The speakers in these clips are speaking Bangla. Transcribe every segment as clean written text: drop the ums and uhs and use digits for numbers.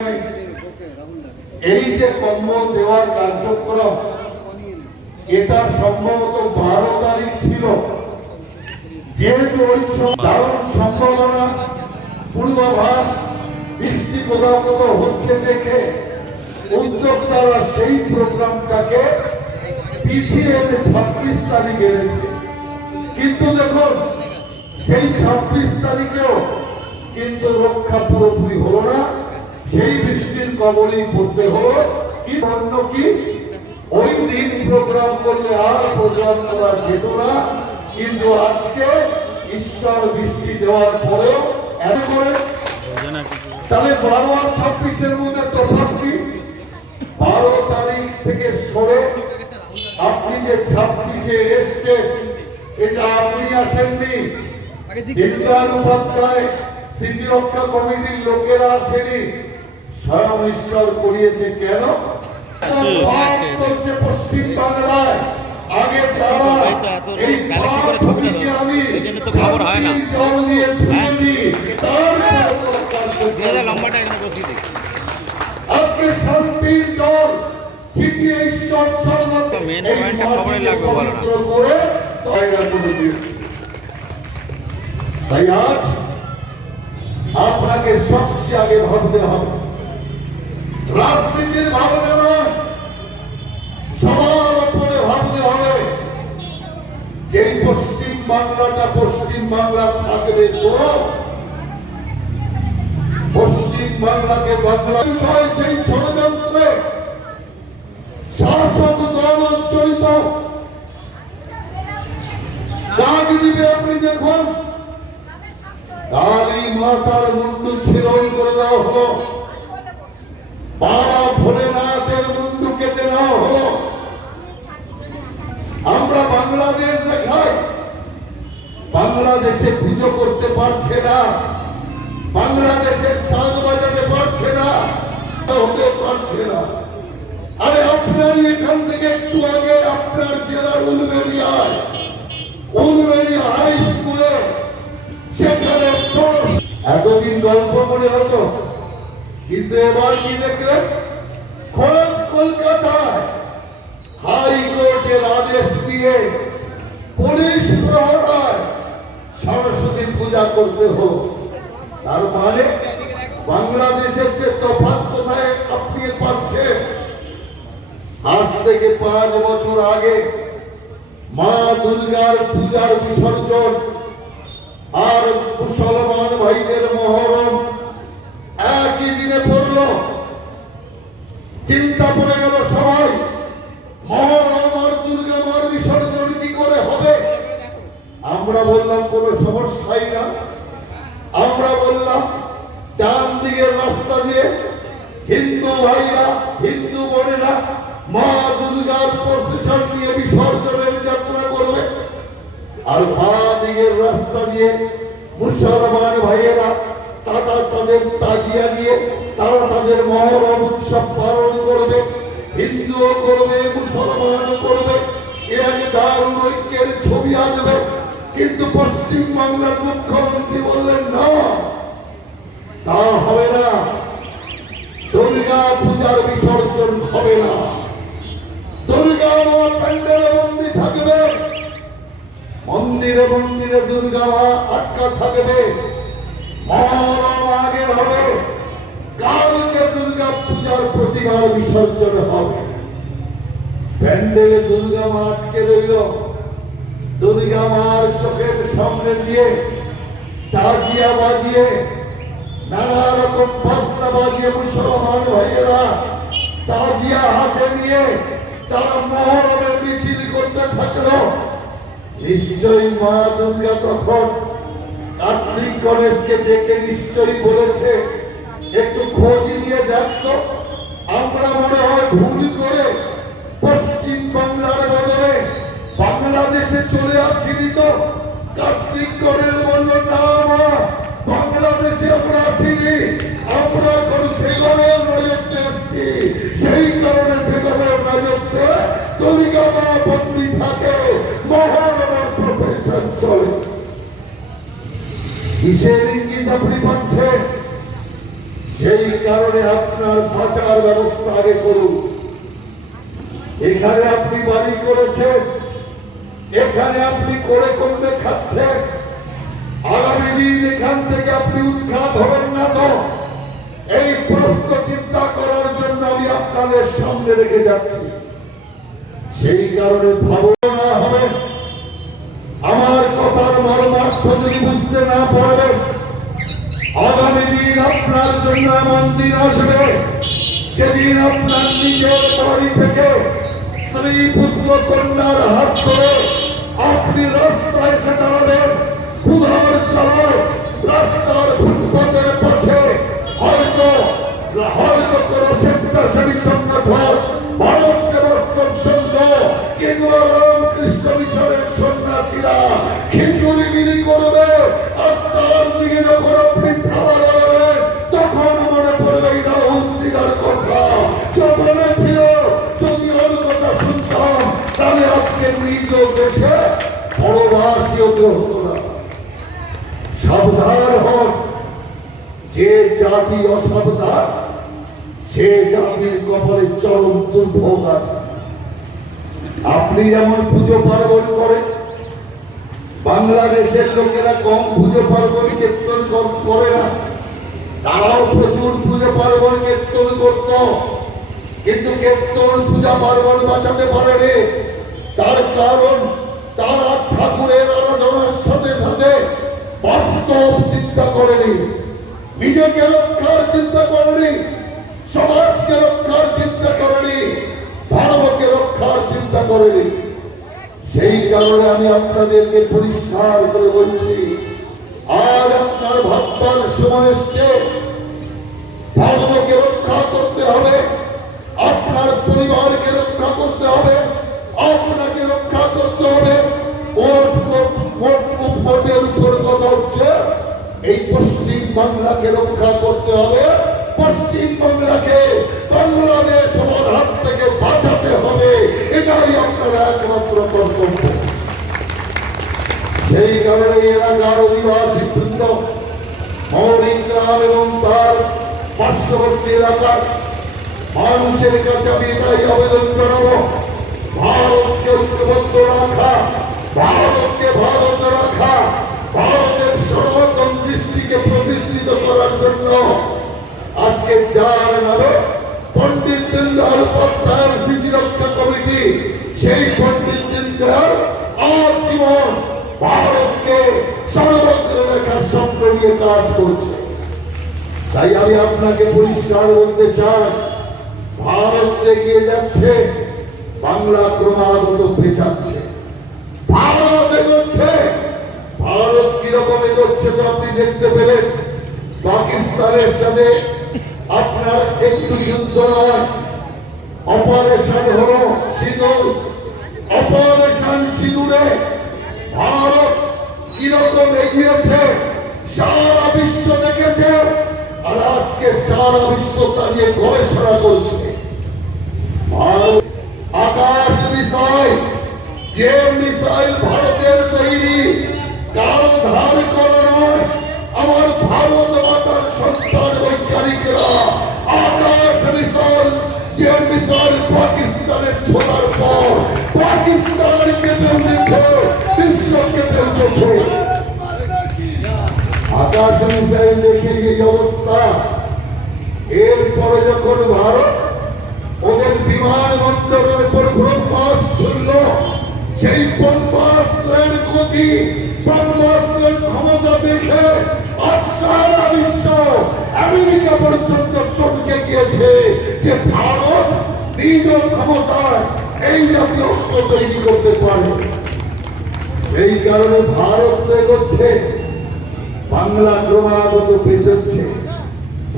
এই যে কম্বল দেওয়ার কার্যক্রম, এটা সম্ভবত 12 তারিখ ছিল। যেহেতু ওই দারুণ সম্ভাবনা, পূর্বাভাস, বৃষ্টি কোথাও কোথাও হচ্ছে দেখে উদ্যোক্তারা সেই প্রোগ্রামটাকে পিছিয়ে 26 তারিখ এনেছে। কিন্তু দেখুন, সেই 26 তারিখেও কিন্তু রক্ষা পুরোপুরি হলো না, সেই বৃষ্টির কবলেই পড়তে হলো। কি অন্য কি ওই দিন প্রোগ্রাম করলে আর প্রোগ্রাম করা যেত না, কিন্তু আজকে ঈশ্বর বৃষ্টি দেওয়ার পরেও এত করে, তাহলে 12 আর 26-এর মধ্যে তফাৎ কি? 12 তারিখ থেকে সরে আপনি যে 26-এ এসছেন, এটা আপনি আসেননি, দীনদয়াল উপাধ্যায় স্মৃতিরক্ষা কমিটির লোকেরা আসেনি, স্বয়ং ঈশ্বর করিয়েছে। কেন? চলছে পশ্চিম বাংলায়। আগে তারা এই আমি জল দিয়ে ধুয়ে দিই, আজকে শান্তির জল ছিটিয়ে ঈশ্বর সর্বত্র করে জায়গা করে দিয়েছে। তাই আজ আপনাকে সবচেয়ে আগে ভাবতে হবে, রাজনীতির ভাবনা নয়, সবার উপরে ভাবতে হবে যে পশ্চিম বাংলাটা পশ্চিম বাংলা থাকবে তো, পশ্চিম বাংলাকে বাংলা বিষয় সেই ষড়যন্ত্রে শাসক দল জড়িত। কাজ দিবে আপনি দেখুন, কালী মাতার মুন্ডু ছিলন করে দেওয়া হলো, বাবা ভোলেনাথের মুন্ডু কেটে নেওয়া হলো। আমরা বাংলাদেশ দেখাই, বাংলাদেশে পুজো করতে পারছে না, বাংলাদেশের শাক বাজাতে পারছে না, হতে পারছে না। আরে আপনার এখান থেকে একটু আগে আপনার জেলার উলবেড়িয়ায় হাই স্কুলে, সেখানে এতদিন গল্প করে হতো, কিন্তু এবার কি দেখলেন? খোদ কলকাতায় হাইকোর্টের আদেশ দিয়ে পুলিশ প্রহরায় সরস্বতী পূজা করতে হলো। তার মানে বাংলাদেশের যে তফাৎ কোথায় আপনি পাচ্ছেন? আজ থেকে 5 বছর আগে মা দুর্গার পূজার বিসর্জন আর মুসলমান ভাইদের মহরম একই দিনে পড়ল। চিন্তা পড়ে গেল সবাই, মহরম আর দুর্গা মার বিসর্জন কি করে হবে? আমরা বললাম কোনো সমস্যাই না, আমরা বললাম ডান দিকের রাস্তা দিয়ে হিন্দু ভাইরা, হিন্দু বোনেরা মা দুর্গার প্রসেশন নিয়ে বিসর্জনের যাত্রা করবে, আর বাঁ দিকের রাস্তা দিয়ে মুসলমান ভাইয়েরা তাদের তাজিয়া নিয়ে তারা তাদের মহরম উৎসব পালন করবে। হিন্দুও করবে, মুসলমানও করবে, এর দারুণ ঐক্যের ছবি আসবে। কিন্তু পশ্চিম বাংলার মুখ্যমন্ত্রী বললেন না, তা হবে না, দুর্গা পূজার বিসর্জন হবে না, দুর্গা মা প্যান্ডেলে বন্দী থাকবে, মন্দিরে মন্দিরে দুর্গা মা আটকা থাকবে, মহরম আগে হবে, কালকে দুর্গা পূজার প্রতিমার বিসর্জন হবে। প্যান্ডেলে দুর্গা মা আটকে রইল, দুর্গা মার চোখের সামনে দিয়ে তাজিয়া বাজিয়ে, নানা রকম বাস্তা বাজিয়ে মুসলমান ভাইয়েরা তাজিয়া হাতে নিয়ে তারা মহরমের মিছিল করতে থাকলো। নিশ্চয়ই মা দুর্গা তখন কার্তিক গণেশকে ডেকে নিশ্চয়ই বলেছে, একটু খোঁজ নিয়ে দেখতো, আমরা মনে হয় ভুল করে পশ্চিম বাংলার বদলে বাংলাদেশে চলে আসিনি তো। কার্তিক গণেশ বলল, না মা, বাংলাদেশে আমরা আসিনি, আমরা কোন বেগমের নজরতে আসছি, সেই কারণে বেগমের নজরতে দুর্গা মা বন্দী থাকে, মহরমের প্রফেশন চলে। কিসের ইঙ্গিত আপনি পাচ্ছেন? সেই কারণে আপনার বাঁচার ব্যবস্থা আগে করুন। এখানে আপনি বাড়ি করেছেন, এখানে আপনি করে কমবে খাচ্ছেন, আগামী দিন এখান থেকে আপনি উৎখাত হবেন না তো, এই প্রশ্ন চিন্তা করার জন্য আমি আপনাদের সামনে রেখে যাচ্ছি। সেই কারণে ভাবনা হবে, আমার কথার মর্মার্থ যদি বুঝতে না পারবেন, আগামী দিন আপনার জন্য এমন দিন আসবে সেদিন আপনার নিজের বাড়ি থেকে স্ত্রী পুত্র কন্যার হাত ধরে আপনি রাস্তায় এসে দাঁড়াবেন, ক্ষুধার জ্বালায় রাস্তার ফুটপাতের পাশে হয়তো কোনো স্বেচ্ছাসেবী সংগঠন, ভারত সেবাশ্রম সংঘ কিংবা রামকৃষ্ণ মিশনের সন্ন্যাসীরা খিচুড়ি বিলি করবে, আর তার দিকে যখন আপনি থালা বাড়াবেন তখন মনে পড়বে না হুঁশিয়ার কথা যে বলেছিল যদি ওর কথা শুনতাম তাহলে আপনি নিজ দেশে পরবাসী হতে হতো না। সাবধান হন, যে জাতি অসাবধান সে জাতির কপালে চরম দুর্ভোগ আছে। আপনি যেমন পুজো পার্বণ করেন, বাংলাদেশের লোকেরা কম পুজো পার্বণ কীর্তন করে না, তারাও প্রচুর পুজো পার্বণ কীর্তন করত, কিন্তু কীর্তন পূজা পার্বণ বাঁচাতে পারেনি। তার কারণ তারা ঠাকুরের আরাধনার সাথে সাথে বাস্তব চিন্তা করেনি, নিজেকে রক্ষার চিন্তা করেনি, সমাজকে রক্ষার চিন্তা করেনি, ধর্মকে রক্ষার চিন্তা করেনি। সেই কারণে আমি আপনাদেরকে পরিষ্কার করে বলছি, আজ আপনার ভাববার সময় এসছে, ধর্মকে রক্ষা করতে হবে, আপনার পরিবারকে রক্ষা করতে হবে, আপনাকে রক্ষা করতে হবে। ভোটের উপর কথা হচ্ছে, এই পশ্চিম বাংলাকে রক্ষা করতে হবে, পশ্চিম বাংলাকে বাংলাদেশ আমার হাত থেকে বাঁচাতে হবে, এটাই আপনার একমাত্র কর্তব্য। সেই কারণে এলাকার অধিবাসী বৃন্দ, মৌলিক গ্রাম এবং তার পার্শ্ববর্তী এলাকার মানুষের কাছে আমি এটাই আবেদন জানাবো, ভারতকে ঐক্যবদ্ধ রাখা, ভারতকে ভারত রাখা, ভারতের সনাতন দৃষ্টিকে প্রতিষ্ঠিত করার জন্য আজকে যার নামে পণ্ডিত দীনদয়াল উপাধ্যায়ের স্মৃতিরক্ষা কমিটি, সেই পণ্ডিত দীনদয়াল আজীবন ভারতকে সর্বত্র রাখার স্বপ্ন নিয়ে কাজ করছে। তাই আমি আপনাকে পরিষ্কার বলতে চাই, ভারত এগিয়ে যাচ্ছে, বাংলা ক্রমাগত পেছাচ্ছে। ভারত এগোচ্ছে, ভারত কিরকম এগোচ্ছে তো আপনি দেখতে পেলেন। পাকিস্তানের সাথে আপনার একটু যুদ্ধ নয়, অপারেশন হলো সিঁদুর, অপারেশন সিঁদুরে ভারত কিরকম এগিয়েছে সারা বিশ্ব দেখেছে, আর আজকে সারা বিশ্ব তা নিয়ে গবেষণা করছে। ভারত আকাশ মিসাইল, যে মিসাইল ভারতের তৈরি, কারো ধার করা নয়, আমার ভারত মাতার সন্তান বৈজ্ঞানিকরা আকাশ মিসাইল, যে মিসাইল পাকিস্তানের ছোড়ার পর পাকিস্তান কেঁপে উঠেছে, বিশ্ব কেঁপে উঠেছে। আকাশ মিসাইল দেখে এই অবস্থা, এরপরে যখন ভারত ওদের বিমানবন্দরের উপর ব্রহ্মাস্ত্র ছুড়ল, সেই ব্রহ্মাস্ত্রের গতি, ব্রহ্মাস্ত্রের ক্ষমতা দেখে আর সারা বিশ্ব আমেরিকা পর্যন্ত চমকে গিয়েছে যে ভারত নিজ ক্ষমতায় এই জাতীয় অস্ত্র তৈরি করতে পারে। এই কারণে ভারত এগোচ্ছে, বাংলা ক্রমাগত পেছচ্ছে।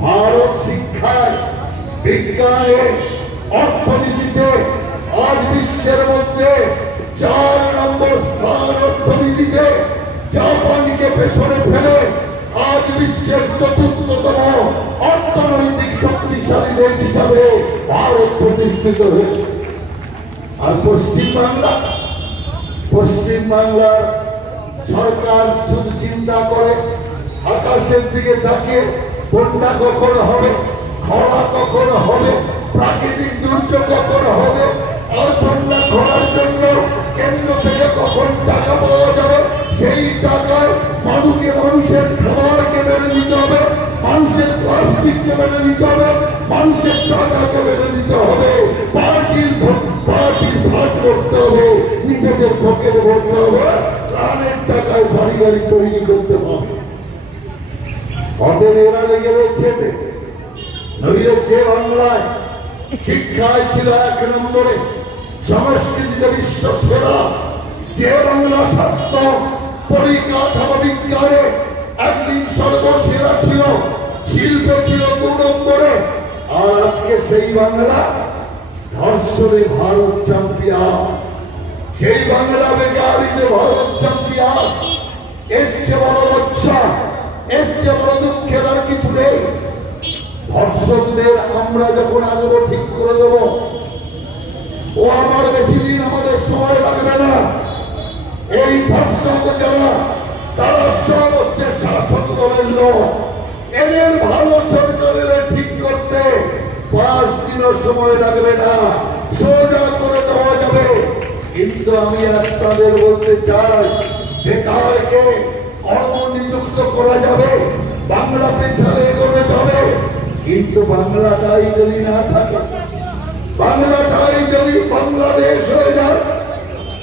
ভারত শিক্ষায়, বিজ্ঞানে, অর্থনীতিতে আজ বিশ্বের মধ্যে 4 নম্বর স্থান, অর্থনীতিতে জাপানকে পেছনে ফেলে আজ বিশ্বের 4র্থতম অর্থনৈতিক শক্তিশালী দেশ হিসাবে ভারত প্রতিষ্ঠিত হয়েছে। আর পশ্চিমবাংলার সরকার শুধু চিন্তা করে আকাশের দিকে তাকিয়ে বন্যা কখন হবে, খরা কখন হবে, প্রাকৃতিক দুর্যোগ কখন হবে, আর বন্যা খরার জন্য কেন্দ্র থেকে কখন টাকা পাওয়া যাবে, সেই টাকায় মানুষের খাবারকে বেড়ে দিতে হবে, মানুষের প্লাস্টিককে বেড়ে দিতে হবে, মানুষের টাকাকে বেড়ে দিতে হবে, পার্টির ভাগ করতে হবে, নিজেদের পকেট ভরতে হবে, প্রাণের টাকায় বাড়ি গাড়ি তৈরি করতে হবে। অতএব এরা লেগে রয়েছে। নইলে যে বাংলায় শিক্ষায় ছিল 1 নম্বরে, সংস্কৃতিতে বিশ্ব সেরা, যে বাংলা স্বাস্থ্য পরিকাঠামো বিজ্ঞানে একদিন সর্বসেরা ছিল, শিল্পে ছিল 2 নম্বরে, আর আজকে সেই বাংলা ধর্ষণে ভারত চ্যাম্পিয়ন, সেই বাংলা বেকারিতে ভারত চ্যাম্পিয়ন। এর চেয়ে বড় লজ্জা, এর চেয়ে বড় দুঃখের আর কিছু নেই। ধর্ষকদের আমরা যখন আসবো ঠিক করে দেবো, ও আমার বেশি দিন আমাদের সময় লাগবে না। এই ধর্ষক যারা, তারা সব হচ্ছে শাসক দলের লোক। এদের ভালো সরকারের ঠিক করতে 5 দিনও সময় লাগবে না, সোজা করে দেওয়া যাবে। কিন্তু আমি আপনাদের বলতে চাই, বেকারকে কর্মনিযুক্ত করা যাবে, বাংলা পেছালে এগোনো যাবে, কিন্তু বাংলাটাই যদি না থাকে, বাংলাটাই যদি বাংলাদেশ হয়ে যায়,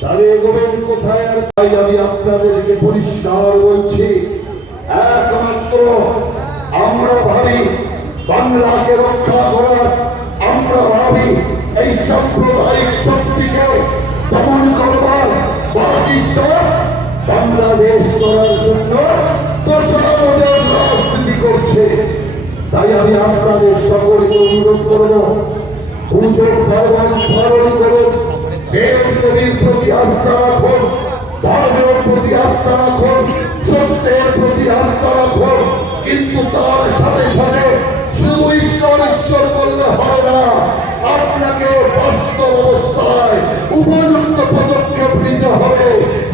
তাহলে এগোবেন কোথায়? আর তাই আমি আপনাদেরকে পরিষ্কার বলছি, একমাত্র আমরা ভাবি বাংলাকে রক্ষা করার, আমরা ভাবি এই সাম্প্রদায়িক শক্তিকে দমন করবার, বাকি সব বাংলাদেশ করার জন্য দশামদের রাজনীতি করছে। তাই আমি আপনাদের সকলকে অনুরোধ করব, পুজোর পার্বণ স্মরণ করুন, দেব দেবীর প্রতি আস্থা রাখুন, ধর্মের প্রতি আস্থা রাখুন, সত্যের প্রতি আস্থা রাখুন, কিন্তু তার সাথে সাথে শুধু ঈশ্বর ঈশ্বর বললে হবে না, আপনাকে বাস্তব অবস্থায় উপযুক্ত পদক্ষেপ নিতে হবে।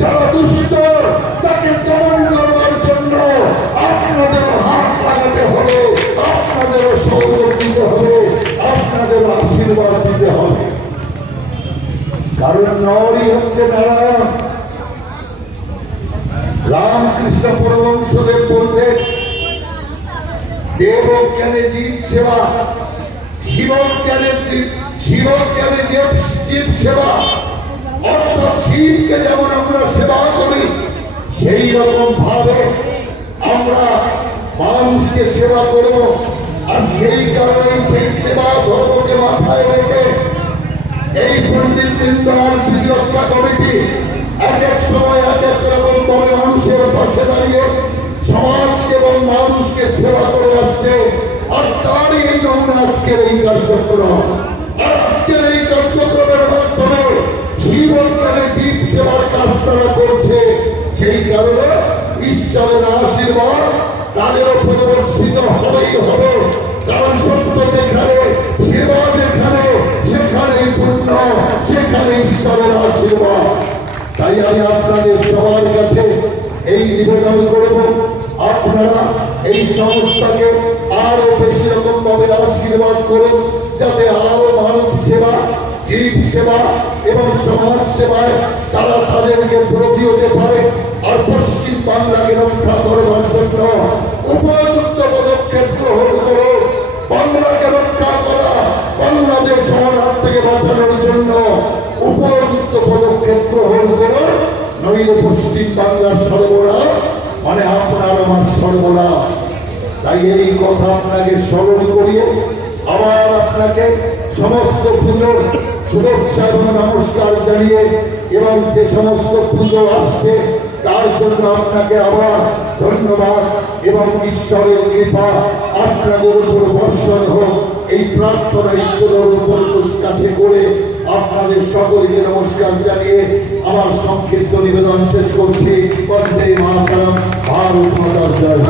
যারা দুষ্ট, তাকে দমন করবার জন্য আপনাদেরও হাত লাগাতে হবে, আপনাদেরও সহযোগ দিতে হবে, আপনাদেরও আশীর্বাদ দিতে হবে। কারণ নরই হচ্ছে নারায়ণ। রামকৃষ্ণ পরমহংসদেব বলতেন, দেব জ্ঞানে জীব সেবা, শিব জ্ঞানে জীব সেবা। অর্থাৎ শিবকে যেমন আমরা সেবা করি, সেই রকম ভাবে আমরা মানুষকে সেবা করব। আর সেই কারণে সেই সেবা ধর্মকে মাথায় রেখে এই পণ্ডিত দীনদয়াল স্মৃতি রক্ষা কমিটি এক এক সময় এক এক রকম ভাবে মানুষের পাশে দাঁড়িয়ে সমাজকে এবং মানুষকে সেবা করে আসছে। আর তারই এই নমুনা আজকের এই কার্যক্রম। আর আজকের এই কার্যক্রমের মাধ্যমে জীবনকালে জীব সেবার কাজ তারা করছে। সেই কারণে ঈশ্বরের আশীর্বাদ তাদের উপর বর্ষিত হবেই হবে। কারণ সত্য যেখানে, সেবা যেখানে, সেখানেই পুণ্য, সেখানে ঈশ্বরের আশীর্বাদ। তাই আমি আপনাদের সবার কাছে এই নিবেদন করব, আপনারা এই সংস্থাকে আরো বেশি রকম ভাবে আশীর্বাদ করুন, যাতে আরো মানব সেবা, জীব সেবা এবং সমাজ সেবায় তারা তাদেরকে ব্রতী হতে পারে। আর পশ্চিম বাংলাকে রক্ষা করবার জন্য উপযুক্ত পদক্ষেপ গ্রহণ করুন। বাংলাকে রক্ষা করা, বাংলাদেশ হাত থেকে বাঁচানোর জন্য উপযুক্ত পদক্ষেপ গ্রহণ করুন, নইলে পশ্চিম বাংলার সর্বনাশ মানে আপনার আমার সর্বনাশ। তাই এই কথা আপনাকে স্মরণ করিয়ে আবার আপনাকে সমস্ত পুজোর শুভেচ্ছা এবং নমস্কার জানিয়ে এবং যে সমস্ত পুজো আসছে তার জন্য আপনাকে আবার ধন্যবাদ এবং ঈশ্বরের কৃপা আপনাদের উপর বর্ষণ হোক, এই প্রার্থনা ঈশ্বরের উপর কাছে করে আপনাদের সকলকে নমস্কার জানিয়ে আমার সংক্ষিপ্ত নিবেদন শেষ করছি। বন্দে মাতরম, ভারত মাতার জয়।